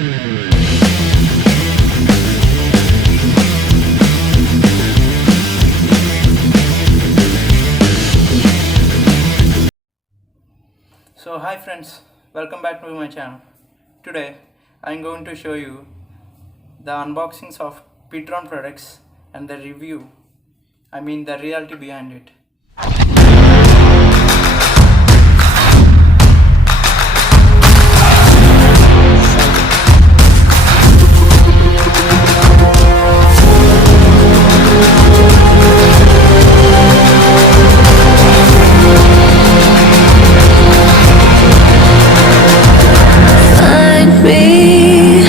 So hi friends, welcome back to my channel. Today I'm going to show you the unboxings of Ptron products and the review, the reality behind it. Find me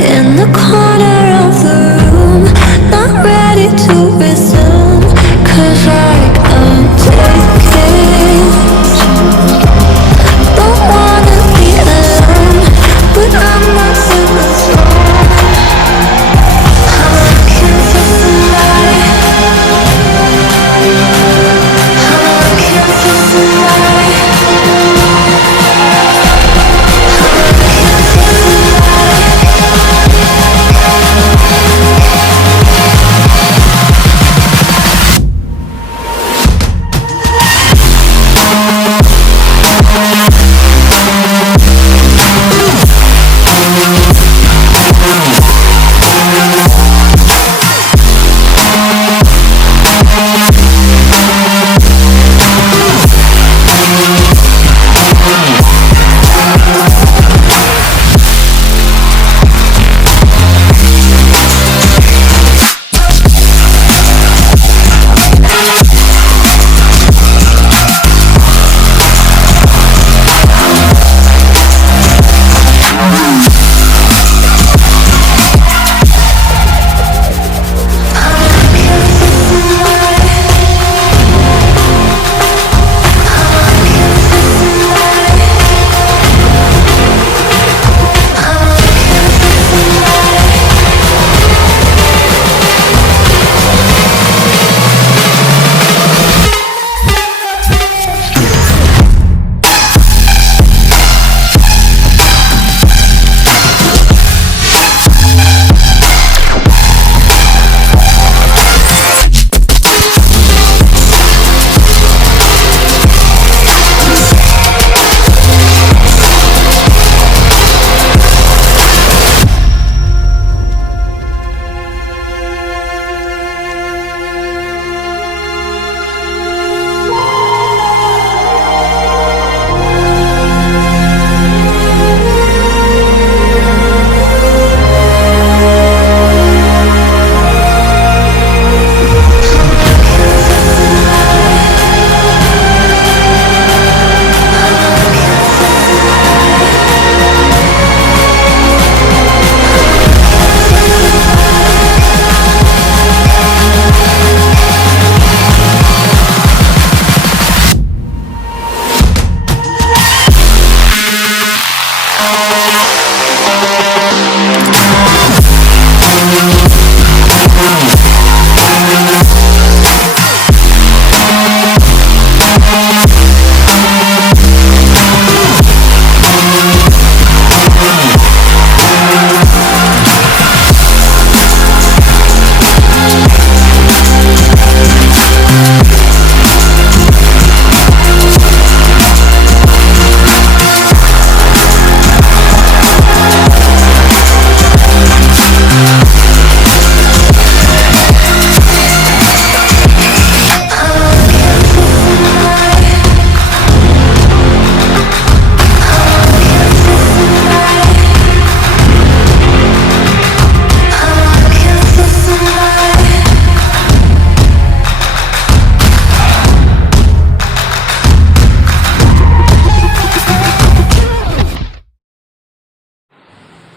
in the corner of the room, not ready to resume, 'cause I'm taking. Don't wanna be alone, but I'm not in the zone. I'm looking for somebody. I'm looking for somebody.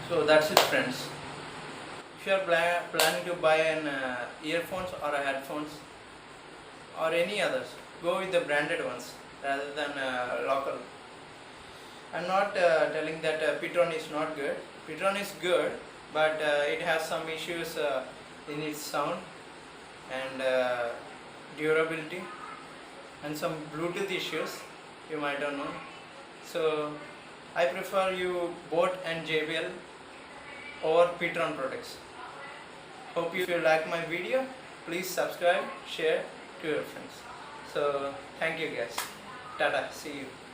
So that's it friends. If you are planning to buy an earphones or headphones or any others, go with the branded ones rather than local. I'm not telling that Ptron is not good. Ptron is good, but it has some issues in its sound and durability and some Bluetooth issues you might not know. So I prefer you Boat and JBL over Ptron products. Hope you like my video. Please subscribe, share to your friends. So thank you guys. Tata. See you.